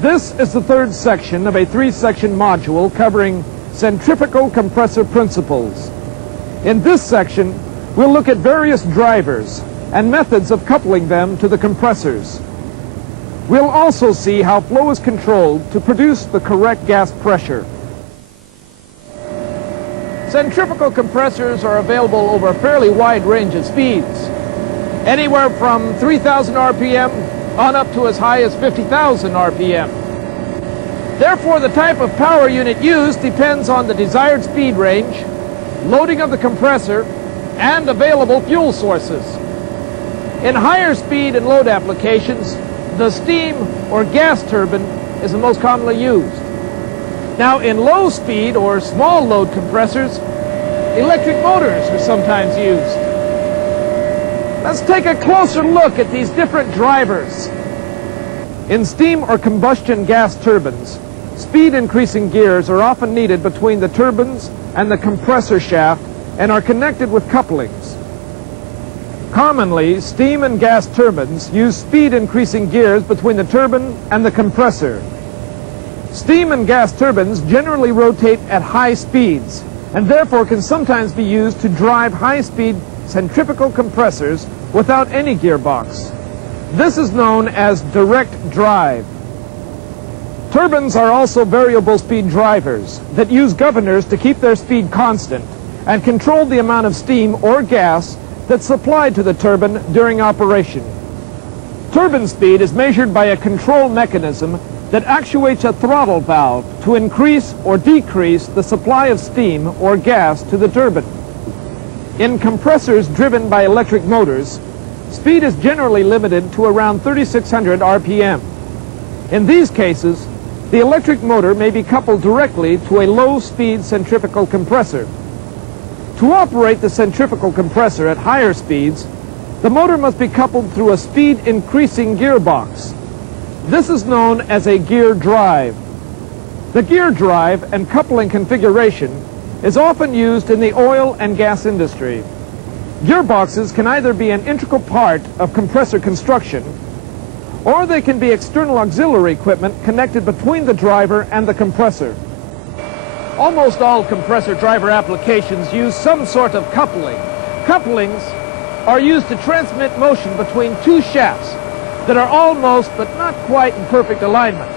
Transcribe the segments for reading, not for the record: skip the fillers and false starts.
This is the third section of a three-section module covering centrifugal compressor principles. In this section, we'll look at various drivers and methods of coupling them to the compressors. We'll also see how flow is controlled to produce the correct gas pressure. Centrifugal compressors are available over a fairly wide range of speeds, anywhere from 3,000 RPM on up to as high as 50,000 RPM. Therefore, the type of power unit used depends on the desired speed range, loading of the compressor, and available fuel sources. In higher speed and load applications, the steam or gas turbine is the most commonly used. Now, in low speed or small load compressors, electric motors are sometimes used. Let's take a closer look at these different drivers. In steam or combustion gas turbines, speed increasing gears are often needed between the turbines and the compressor shaft and are connected with couplings. Commonly, steam and gas turbines use speed increasing gears between the turbine and the compressor. Steam and gas turbines generally rotate at high speeds and therefore can sometimes be used to drive high-speed centrifugal compressors without any gearbox. This is known as direct drive. Turbines are also variable speed drivers that use governors to keep their speed constant and control the amount of steam or gas that's supplied to the turbine during operation. Turbine speed is measured by a control mechanism that actuates a throttle valve to increase or decrease the supply of steam or gas to the turbine. In compressors driven by electric motors, speed is generally limited to around 3,600 RPM. In these cases, the electric motor may be coupled directly to a low-speed centrifugal compressor. To operate the centrifugal compressor at higher speeds, the motor must be coupled through a speed-increasing gearbox. This is known as a gear drive. The gear drive and coupling configuration is often used in the oil and gas industry. Gearboxes can either be an integral part of compressor construction, or they can be external auxiliary equipment connected between the driver and the compressor. Almost all compressor driver applications use some sort of coupling. Couplings are used to transmit motion between two shafts that are almost but not quite in perfect alignment.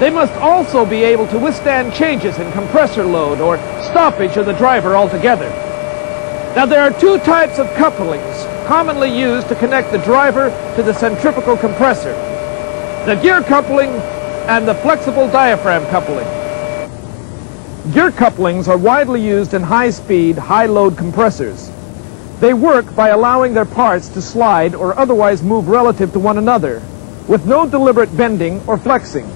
They must also be able to withstand changes in compressor load or stoppage of the driver altogether. Now, there are two types of couplings commonly used to connect the driver to the centrifugal compressor: the gear coupling and the flexible diaphragm coupling. Gear couplings are widely used in high-speed, high-load compressors. They work by allowing their parts to slide or otherwise move relative to one another, with no deliberate bending or flexing.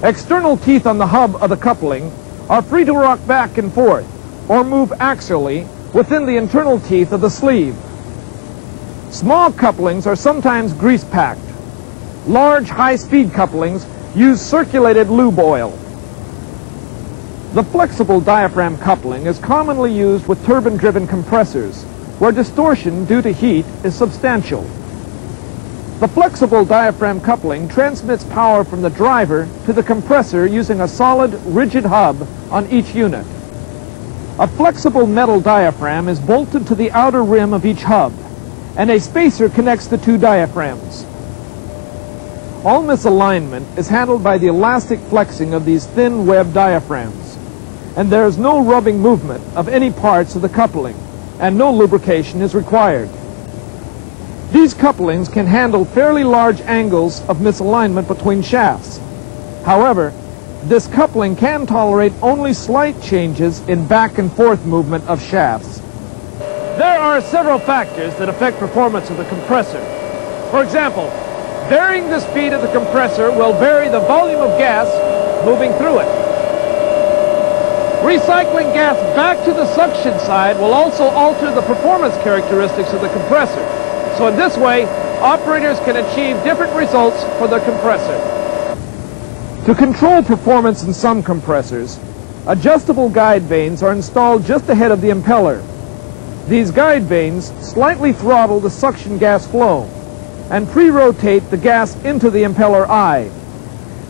External teeth on the hub of the coupling are free to rock back and forth or move axially within the internal teeth of the sleeve. Small couplings are sometimes grease-packed. Large, high-speed couplings use circulated lube oil. The flexible diaphragm coupling is commonly used with turbine-driven compressors, where distortion due to heat is substantial. The flexible diaphragm coupling transmits power from the driver to the compressor using a solid, rigid hub on each unit. A flexible metal diaphragm is bolted to the outer rim of each hub, and a spacer connects the two diaphragms. All misalignment is handled by the elastic flexing of these thin web diaphragms, and there is no rubbing movement of any parts of the coupling, and no lubrication is required. These couplings can handle fairly large angles of misalignment between shafts. However, this coupling can tolerate only slight changes in back and forth movement of shafts. There are several factors that affect performance of the compressor. For example, varying the speed of the compressor will vary the volume of gas moving through it. Recycling gas back to the suction side will also alter the performance characteristics of the compressor. So in this way, operators can achieve different results for the compressor. To control performance in some compressors, adjustable guide vanes are installed just ahead of the impeller. These guide vanes slightly throttle the suction gas flow. and pre-rotate the gas into the impeller eye.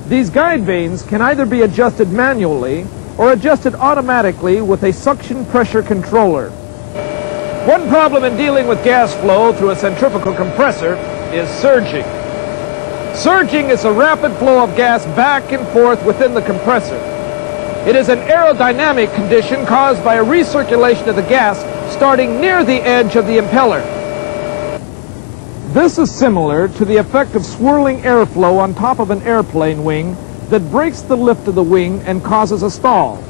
These guide vanes can either be adjusted manually or adjusted automatically with a suction pressure controller. One problem in dealing with gas flow through a centrifugal compressor is surging. Surging is a rapid flow of gas back and forth within the compressor. It is an aerodynamic condition caused by a recirculation of the gas starting near the edge of the impeller. This is similar to the effect of swirling airflow on top of an airplane wing that breaks the lift of the wing and causes a stall.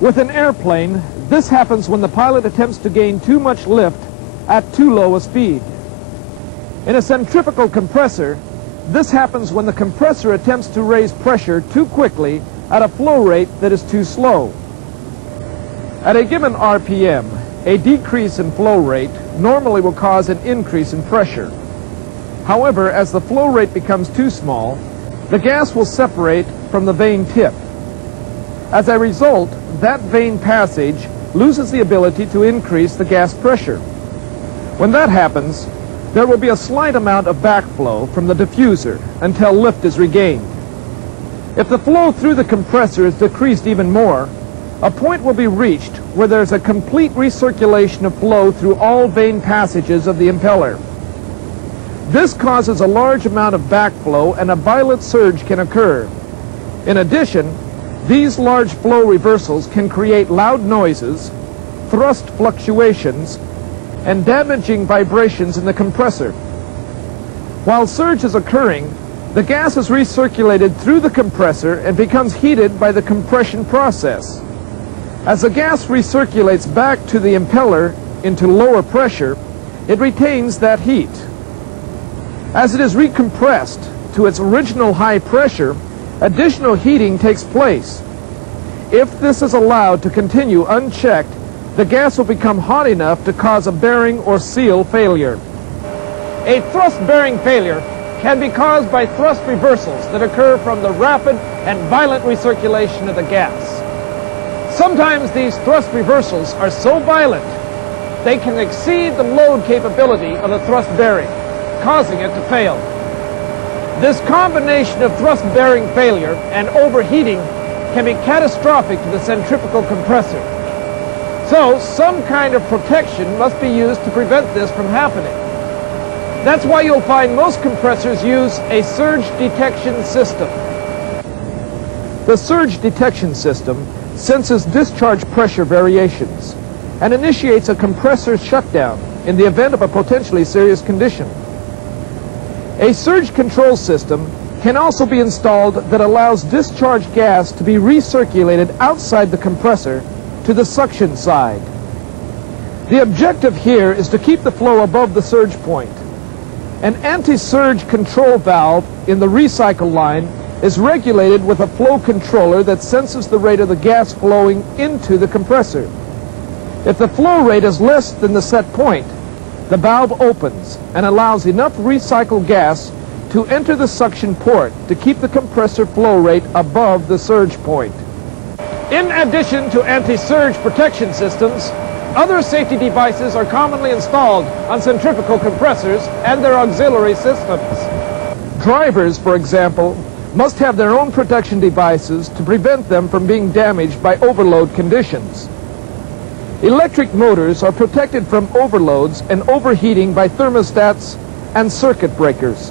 With an airplane, this happens when the pilot attempts to gain too much lift at too low a speed. In a centrifugal compressor, this happens when the compressor attempts to raise pressure too quickly at a flow rate that is too slow. At a given RPM, a decrease in flow rate normally will cause an increase in pressure. However, as the flow rate becomes too small, the gas will separate from the vane tip. As a result, that vane passage loses the ability to increase the gas pressure. When that happens, there will be a slight amount of backflow from the diffuser until lift is regained. If the flow through the compressor is decreased even more, a point will be reached where there's a complete recirculation of flow through all vane passages of the impeller. This causes a large amount of backflow and a violent surge can occur. In addition, these large flow reversals can create loud noises, thrust fluctuations, and damaging vibrations in the compressor. While surge is occurring, the gas is recirculated through the compressor and becomes heated by the compression process. As the gas recirculates back to the impeller into lower pressure, it retains that heat. As it is recompressed to its original high pressure, additional heating takes place. If this is allowed to continue unchecked, the gas will become hot enough to cause a bearing or seal failure. A thrust bearing failure can be caused by thrust reversals that occur from the rapid and violent recirculation of the gas. Sometimes these thrust reversals are so violent they can exceed the load capability of the thrust bearing, causing it to fail. This combination of thrust bearing failure and overheating can be catastrophic to the centrifugal compressor. So some kind of protection must be used to prevent this from happening. That's why you'll find most compressors use a surge detection system. The surge detection system senses discharge pressure variations and initiates a compressor shutdown in the event of a potentially serious condition. A surge control system can also be installed that allows discharged gas to be recirculated outside the compressor to the suction side. The objective here is to keep the flow above the surge point. An anti-surge control valve in the recycle line is regulated with a flow controller that senses the rate of the gas flowing into the compressor. If the flow rate is less than the set point, the valve opens and allows enough recycled gas to enter the suction port to keep the compressor flow rate above the surge point. In addition to anti-surge protection systems, other safety devices are commonly installed on centrifugal compressors and their auxiliary systems. Drivers, for example, must have their own protection devices to prevent them from being damaged by overload conditions. Electric motors are protected from overloads and overheating by thermostats and circuit breakers.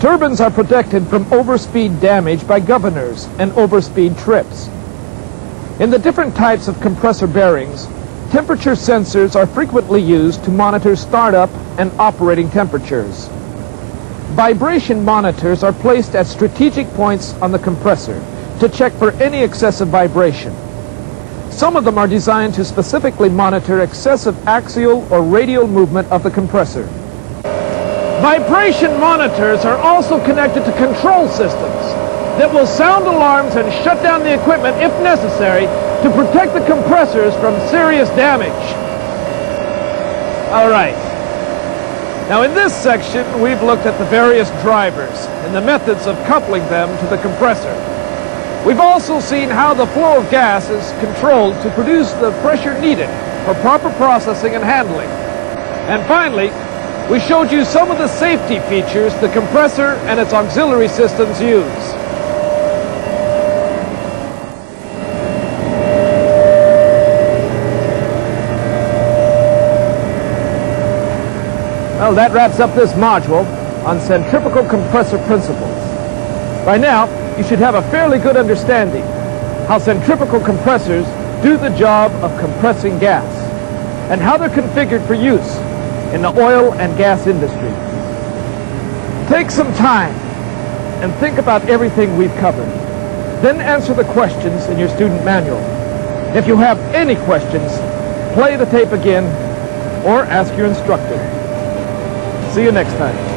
Turbines are protected from overspeed damage by governors and overspeed trips. In the different types of compressor bearings, temperature sensors are frequently used to monitor startup and operating temperatures. Vibration monitors are placed at strategic points on the compressor to check for any excessive vibration. Some of them are designed to specifically monitor excessive axial or radial movement of the compressor. Vibration monitors are also connected to control systems that will sound alarms and shut down the equipment if necessary to protect the compressors from serious damage. All right. Now in this section, we've looked at the various drivers and the methods of coupling them to the compressor. We've also seen how the flow of gas is controlled to produce the pressure needed for proper processing and handling. And finally, we showed you some of the safety features the compressor and its auxiliary systems use. Well, that wraps up this module on centrifugal compressor principles. By now, you should have a fairly good understanding how centrifugal compressors do the job of compressing gas and how they're configured for use in the oil and gas industry. Take some time and think about everything we've covered. Then answer the questions in your student manual. If you have any questions, play the tape again or ask your instructor. See you next time.